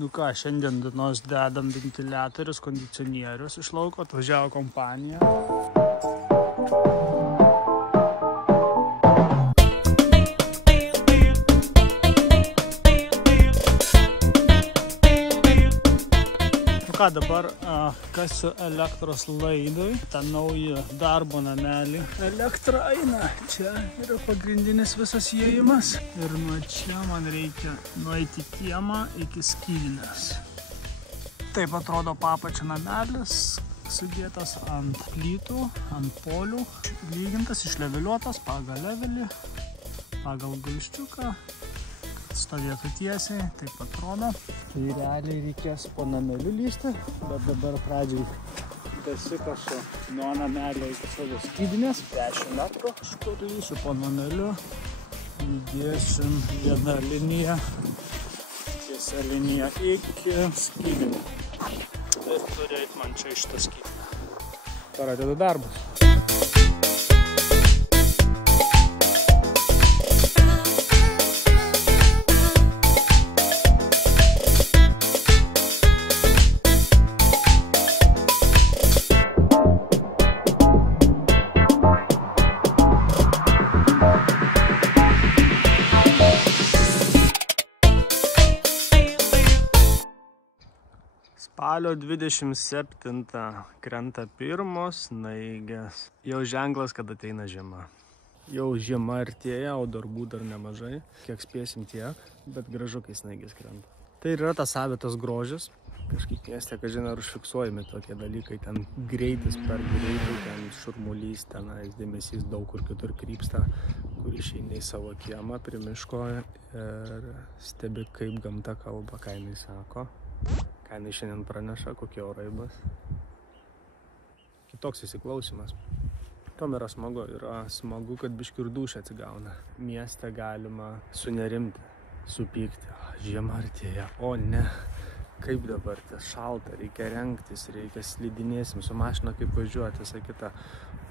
Nu ką, šiandien dienos dedam ventiliatorius, kondicionierius iš lauko, atvažiavo kompanija. Nu ką, dabar kas su elektros laidui, tą naują darbo namelį. Elektra eina, čia yra pagrindinis visas įėjimas. Ir nuo čia man reikia nueiti kiemą iki skydinės. Taip atrodo papačio namelis, sudėtas ant plytų, ant polių, lygintas, išleveliuotas pagal levelį, pagal gaiščiuką, kad stovėtų tiesiai, taip atrodo. Tai realiai reikės po nameliu lysti, bet dabar pradžiai dasikašu nuo namelio iki savo skydinės, 10 metrų, kažkur lysiu po nameliu, įdėsim vieną liniją, tiesią liniją iki skydinio. Ir turi eit man čia iš tą skydinę. Pradedu darbus. Spalio 27 krenta pirmos snaigės. Jau ženklas, kad ateina žiema. Jau žiema artėja, o darbų dar nemažai. Kiek spėsim tiek, bet gražu, kai snaigės krenta. Tai yra tas savitas grožis. Kažkaip mieste, kažin ar užfiksuojami tokie dalykai. Ten greitis per greitai, ten šurmulys, tenais dėmesys daug kur kitur krypsta, kur išeini į savo kiemą prie miško ir stebi, kaip gamta kalba, ką jinai sako. Ką jinai šiandien praneša, kokie orai bus. Kitoks įsiklausimas. Tom yra smagu, kad biškį ir dūšia atsigauna. Mieste galima sunerimti, supykti. Žiema artėja, o ne. Kaip dabar, tas šalta, reikia rengtis, reikia slidinėsim, su mašina kaip važiuoti, visa kita.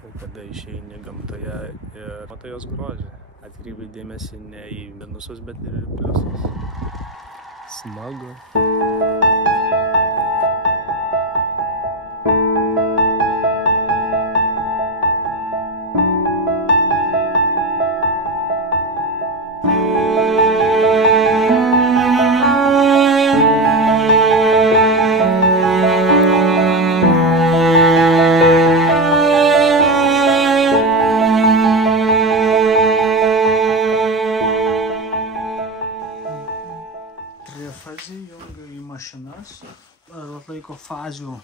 O kada išeini gamtoje ir matai jos grožį. Atkreipi dėmesį ne į minusus, bet ir į pliusus. Smagu. Jungiu į mašinas, atlaiko fazių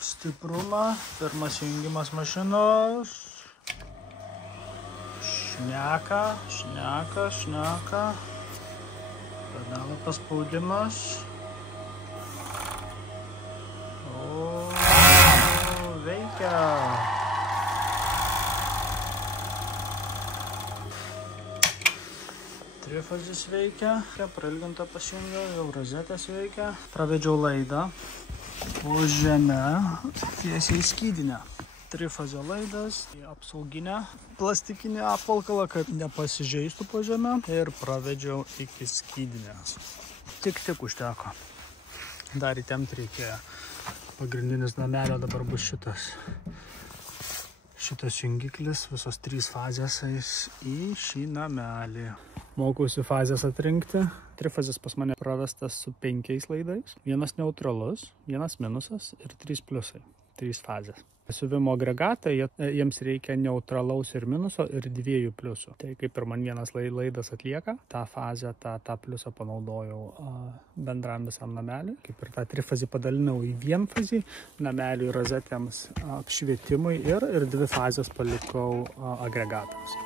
stiprumą. Pirmas jungimas mašinos. Šneka. Pedalo paspaudimas. O, veikia. Trifazis veikia, prailginta pasijungia, jau rozetės veikia. Pravedžiau laidą po žemę tiesiai į skydinę. Trifazio laidas, apsauginę plastikinį apvalkalą, kad nepasižeistų po žemę. Ir pravedžiau iki skydinės. Tik užteko. Dar įtempti reikėjo. Pagrindinis namelio dabar bus šitas. Šitas jungiklis, visos 3 fazės eis į šį namelį. Mokausi fazės atrinkti. Trifazis pas mane pravestas su 5 laidais. Vienas neutralus, vienas minusas ir 3 pliusai. 3 fazės. Siuvimo agregatai, jiems reikia neutralaus ir minuso ir 2 pliusų. Tai kaip ir man vienas laidas atlieka, tą fazę, tą pliusą panaudojau bendram visam nameliui. Kaip ir tą trifazį padalinau į vienfazį, nameliui, rozetėms, apšvietimui ir 2 fazės palikau agregatams.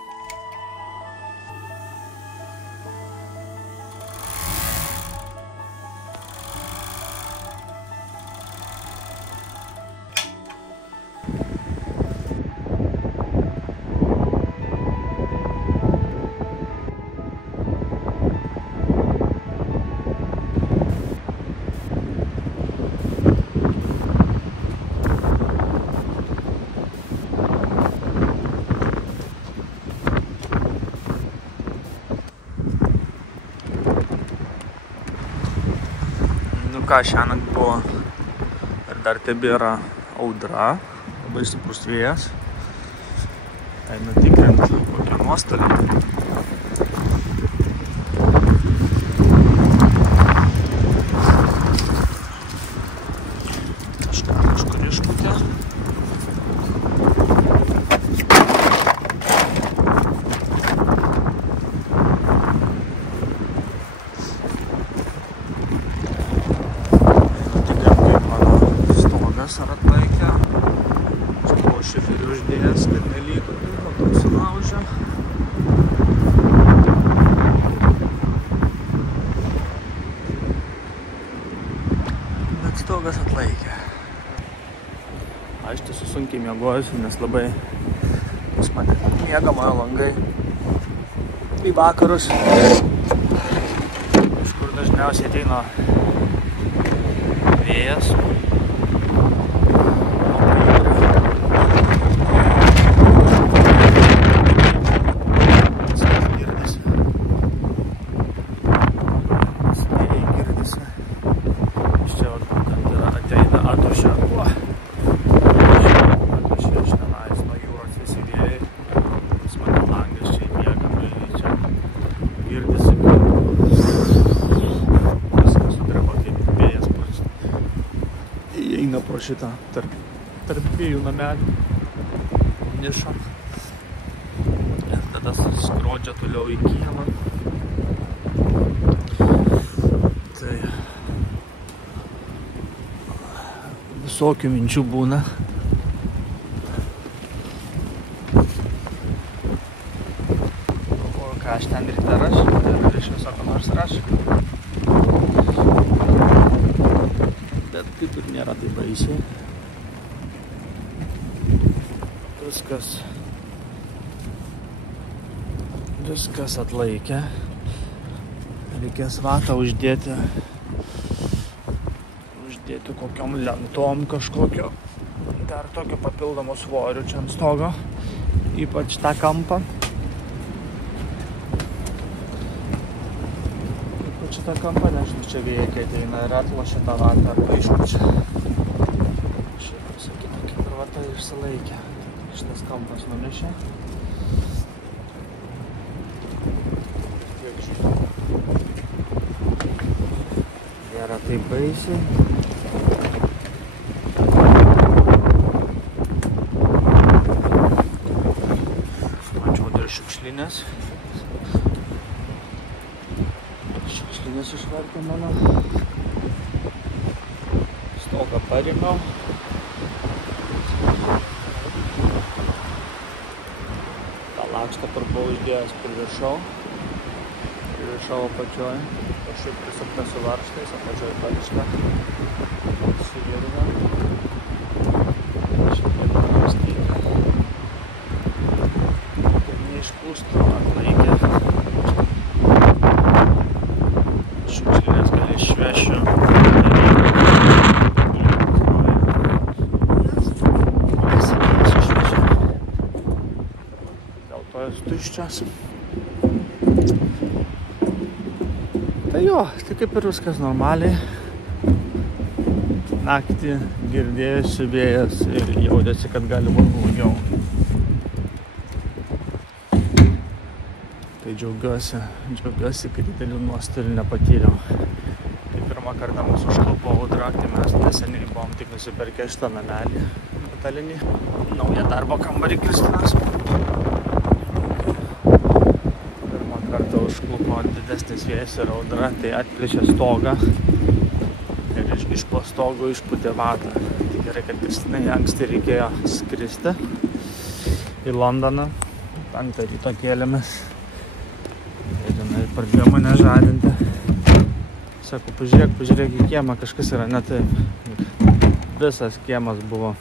ką, šiąnakt buvo ir dar tebėra audra, labai stiprus vėjas. Eina tikrint kokie nuostoliai. Kažkur išpūtė. Ar atlaikė. Čia buvo šiferį uždėjęs, kad nelytų, o toks sulaužė. Bet stogas atlaikė. Aš tiesiog sunkiai miegojusiu, nes labai pas mane miegamojo langai į vakarus. Iš kur dažniausiai ateina vėjas. Eina pro šitą tarp dviejų namelių nišą ir tada skrodžia toliau į kiemą. Tai visokių minčių būna. Galvoju, ką aš ten ryte rašiu, ir iš viso ką nors rašiu. Bet kaip ir nėra tai baisiai. Viskas atlaikė. Reikės vatą uždėti kokiom lentom kažkokio. Dar tokio papildomo svorių čia ant stogo. Ypač tą kampą. Šitą kampą, nežinau, čia vėjai ateina ir atlošia tą vatą arba išpučia. Šiaip pasakyta, kaip ir vata išsilaikė. Šitas kampas nunešė. Tiek žiūrėjau. Nėra taip baisiai. Mačiau dar šiukšlinės. Šiukšlinės išvartė mano. Stogą parėmiau. Tą lakštą kur buvau uždėjęs pririšau apačioj. Kažkaip prisukta su varžtais, apačioj parišta. Suvirina. Šiek tiek pamastyti. Kad neišpūstų, atlaikė. Šiukšlinės gal išvešiu. Dėl to esu tuščias. Tai jo, tai kaip ir viskas normaliai. Naktį girdėjusi vėjas ir jautėsi, kad gali būti blogiau. Tai džiaugiuosi, kad didelių nuostolių nepatyriau. Tai pirmą kartą mūsų užklupo audra, tai mes neseniai buvom tik nusipirkę šitą namelį metalinį. Naują darbo kambarį Kristinas. Pirmą kartą užklupo didesnis vėjas ir audra, tai atplėšė stogą. Ir iš po stogo išpūtė vatą. Tai gerai, kad Kristinai anksti reikėjo skristi į Londoną. 5 ryto kėlėmės. Ir jinai pradėjo mane žadinti. Sako, pažiūrėk į kiemą, kažkas yra ne taip. Visas kiemas buvo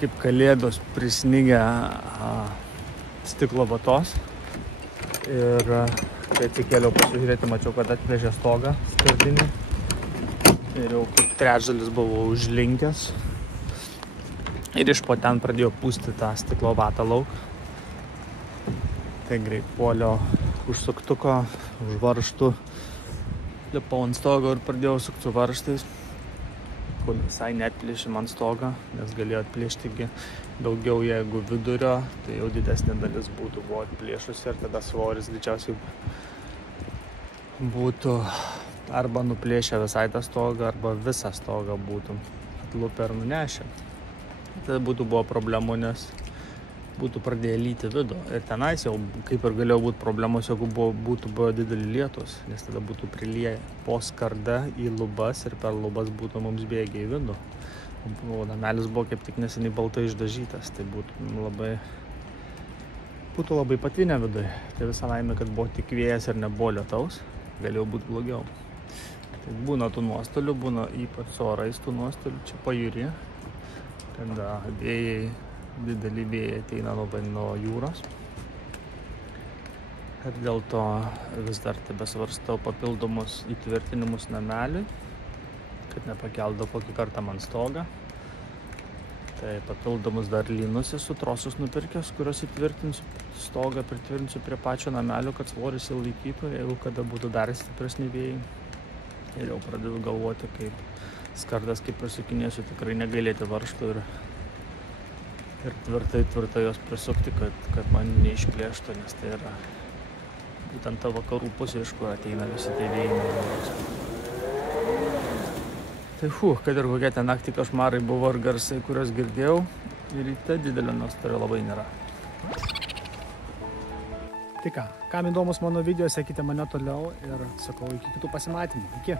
kaip kalėdos prisnigę stiklo vatos. Ir kai atsikėliau pasižiūrėti, mačiau, kad atplėšė stogą skardinį. Ir jau kaip trečdalis buvo užlinkęs. Ir iš po ten pradėjo pūsti tą stiklo vatą lauk. Tai greit puolio už suktuko, už varžtų. Lipau ant stogo ir pradėjau sukti su varžtais, kur visai neatplėšim ant stogą, nes galėjo atplėšti daugiau, jeigu vidurio, tai jau didesnė dalis buvo atplėšusi ir tada svoris greičiausiai būtų arba nuplėšę visai tą stogą, arba visą stogą būtų atlupę ir nunešę. Tada buvo problemų, nes būtų pradėję lyti vidų. Ir tenais jau kaip ir galėjo būti problemos, jeigu būtų didelį lietus, nes tada būtų prilieję po skardą į lubas ir per lubas būtų mums bėgę į vidų. Namelis buvo kaip tik neseniai baltai išdažytas, tai būtų labai patvinę viduje. Tai visą laimę, kad buvo tik vėjas ir nebuvo lietaus, galėjo būti blogiau. Tai būna tų nuostolių, būna ypač su orais tų nuostolių, čia pajūry, kada dideli vėjai ateina nuo jūros. Ir dėl to vis dar tebesvarstau papildomus įtvirtinimus nameliui, kad nepakeldavo kokį kartą man stogą. Tai papildomus dar lynus esu trosus nupirkęs, kurios įtvirtinsiu stogą, pritvirtinsiu prie pačio namelio, kad svoris jį laikytų, jeigu kada būtų dar stipresni vėjai. Ir jau pradedu galvoti, kaip skardas, kaip prisukinėsiu, tikrai negailėti varžtų ir tvirtai jos prisukti, kad man neišplėštų, nes tai yra būtent ta vakarų pusė, iš kur ateina visi tie vėjai. Tai kad ir kokie ten naktį košmarai buvo ir garsai, kuriuos girdėjau, ir ryte didelio nuostolio labai nėra. Tai ką, kam įdomus mano video, sekite mane toliau ir sakau iki kitų pasimatymų. Iki.